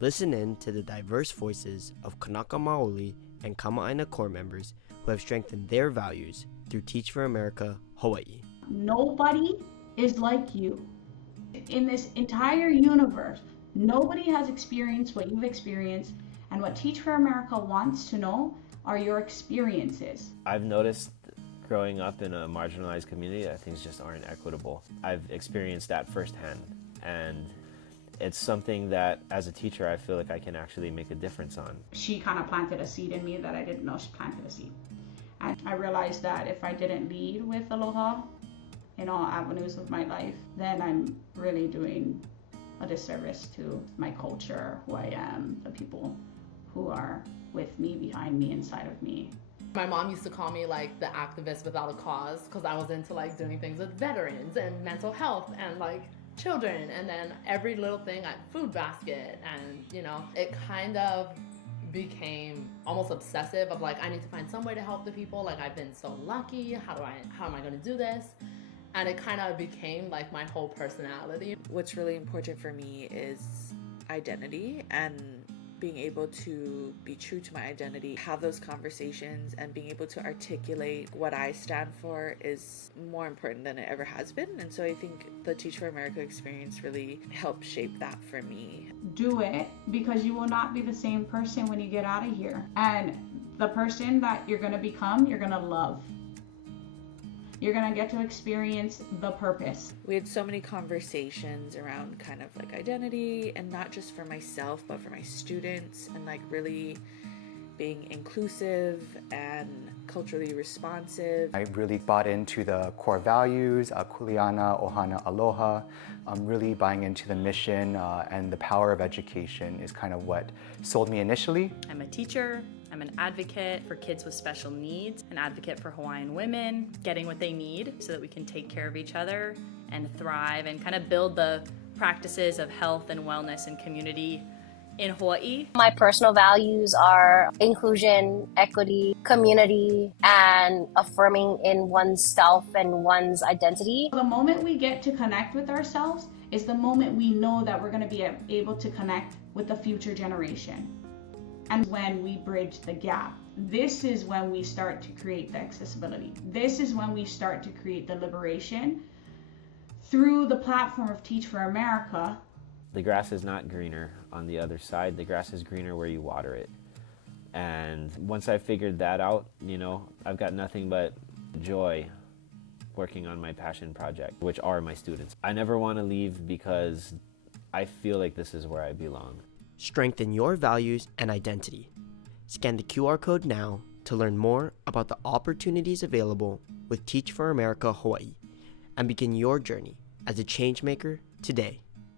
Listen in to the diverse voices of Kanaka Maoli and Kama'aina core members who have strengthened their values through Teach for America, Hawai'i. Nobody is like you. In this entire universe, nobody has experienced what you've experienced, and what Teach for America wants to know are your experiences. I've noticed growing up in a marginalized community that things just aren't equitable. I've experienced that firsthand, and it's something that as a teacher I feel like I can actually make a difference on. She kind of planted a seed in me that I didn't know she planted a seed. And I realized that if I didn't lead with aloha in all avenues of my life, then I'm really doing a disservice to my culture, who I am, the people who are with me, behind me, inside of me. My mom used to call me like the activist without a cause because I was into like doing things with veterans and mental health and like children, and then every little thing like food basket, and you know, it kind of became almost obsessive of like I need to find some way to help the people. Like I've been so lucky, how am I going to do this? And it kind of became like my whole personality. What's really important for me is identity, and being able to be true to my identity, have those conversations, and being able to articulate what I stand for is more important than it ever has been. And so I think the Teach for America experience really helped shape that for me. Do it, because you will not be the same person when you get out of here. And the person that you're going to become, you're going to love. You're going to get to experience the purpose. We had so many conversations around kind of like identity, and not just for myself, but for my students, and like really being inclusive and culturally responsive. I really bought into the core values, kuleana, ohana, aloha. I'm really buying into the mission, and the power of education is kind of what sold me initially. I'm a teacher. I'm an advocate for kids with special needs, an advocate for Hawaiian women, getting what they need so that we can take care of each other and thrive and kind of build the practices of health and wellness and community in Hawaii. My personal values are inclusion, equity, community, and affirming in one's self and one's identity. The moment we get to connect with ourselves is the moment we know that we're going to be able to connect with the future generation. And when we bridge the gap, this is when we start to create the accessibility. This is when we start to create the liberation through the platform of Teach for America. The grass is not greener on the other side. The grass is greener where you water it. And once I figured that out, you know, I've got nothing but joy working on my passion project, which are my students. I never want to leave because I feel like this is where I belong. Strengthen your values and identity. Scan the QR code now to learn more about the opportunities available with Teach for America Hawaii and begin your journey as a changemaker today.